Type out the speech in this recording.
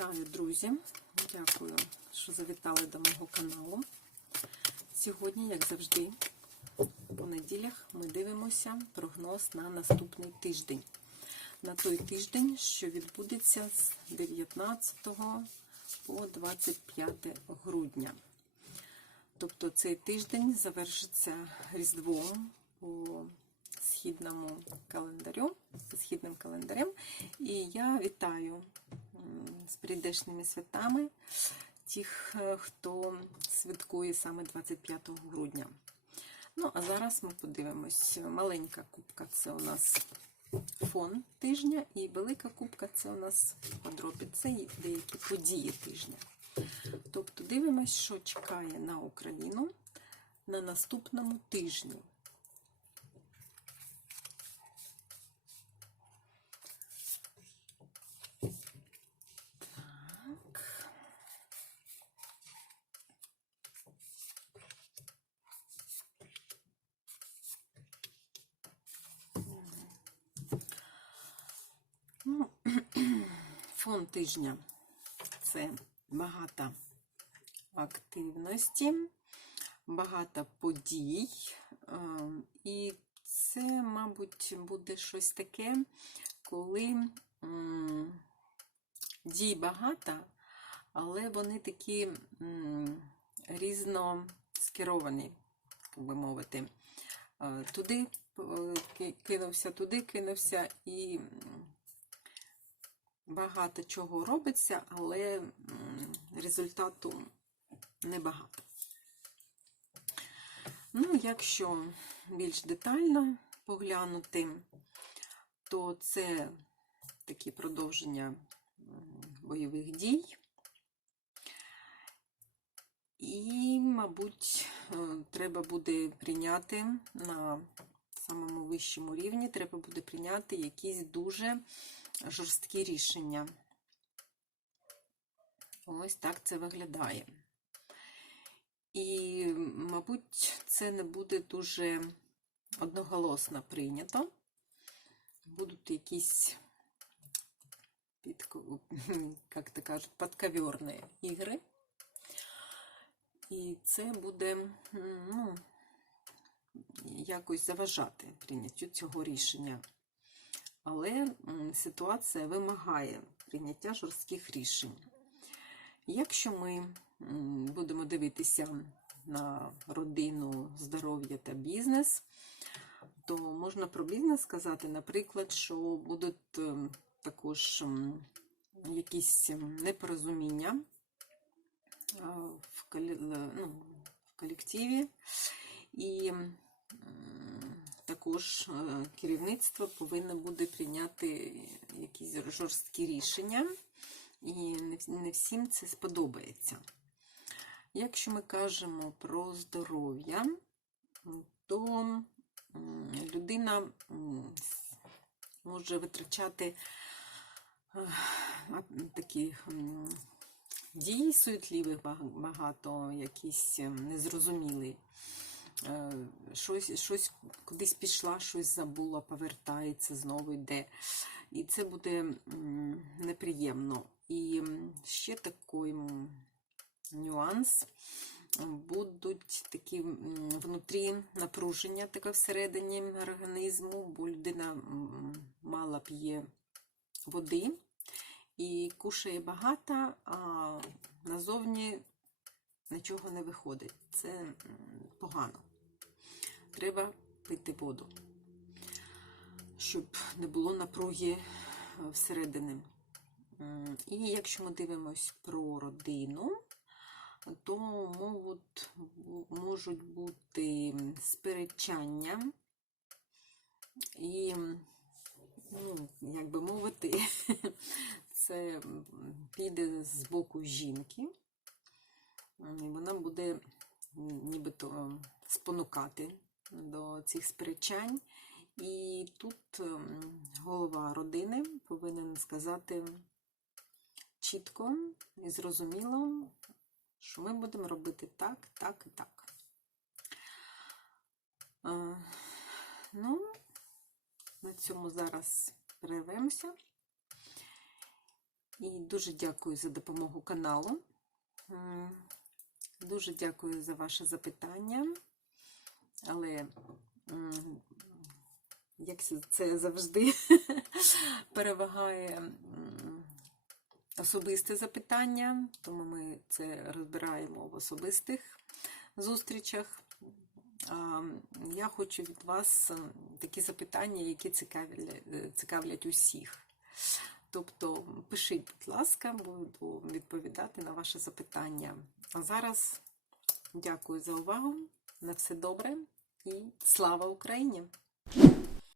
Вітаю, друзі! Дякую, що завітали до мого каналу. Сьогодні, як завжди, по неділях ми дивимося прогноз на наступний тиждень. На той тиждень, що відбудеться з 19 по 25 грудня. Тобто цей тиждень завершиться Різдвом по східному календарю, східним календарем. І я вітаю з прийдешніми святами тих, е, хто святкує саме 25 грудня. Ну, а зараз ми подивимось. Маленька кубка це у нас фон тижня, і велика кубка це у нас подробі. Це і деякі події тижня. Тобто дивимось, що чекає на Україну на наступному тижні. Так. Ну, фон тижня це багато активності, багато подій. е, І це, мабуть, буде щось таке, коли дій багато, але вони такі різно скеровані, так би мовити. Е, Туди е, кинувся, туди кинувся і багато чого робиться, але результату небагато. Ну, якщо більш детально поглянути, то це такі продовження бойових дій. І, мабуть, е, треба буде прийняти на самому вищому рівні, треба буде прийняти якісь дуже жорсткі рішення. Ось так це виглядає. І, мабуть, це не буде дуже одноголосно прийнято. Будуть якісь підко- як кажуть, подковерні ігри. І це буде ну, якось заважати прийняттю цього рішення. Але ситуація вимагає прийняття жорстких рішень. Якщо ми будемо дивитися на родину, здоров'я та бізнес, то можна про бізнес сказати, наприклад, що будуть ем, також якісь непорозуміння е, ну, в колективі. І також е, керівництво повинно буде прийняти якісь жорсткі рішення, і не всім це сподобається. Якщо ми кажемо про здоров'я, то людина може витрачати е, м, дій суетливих багато, якісь незрозумілі. Е, Щось, щось кудись пішла, щось забула, повертається, знову йде. І це буде неприємно. І ще такий нюанс. Будуть такі внутрі напруження таке всередині організму, бо людина м, мало п'є води і кушає багато, а назовні нічого не виходить. Це погано. Треба пити воду, щоб не було напруги е, всередині. І якщо ми дивимось про родину, то можуть, можуть бути сперечання і, ну, як би мовити, це піде з боку жінки. Вона буде нібито спонукати до цих сперечань. І тут голова родини повинен сказати чітко і зрозуміло, що ми будемо робити так, так і так. Ну, на цьому зараз перервемося. І дуже дякую за допомогу каналу. Дуже дякую за ваше запитання. Але як це завжди перевагає особисте запитання, тому ми це розбираємо в особистих зустрічах. Я хочу від вас такі запитання, які цікавлять усіх. Тобто пишіть, будь ласка, буду відповідати на ваші запитання. А зараз дякую за увагу. На все добре і слава Україні!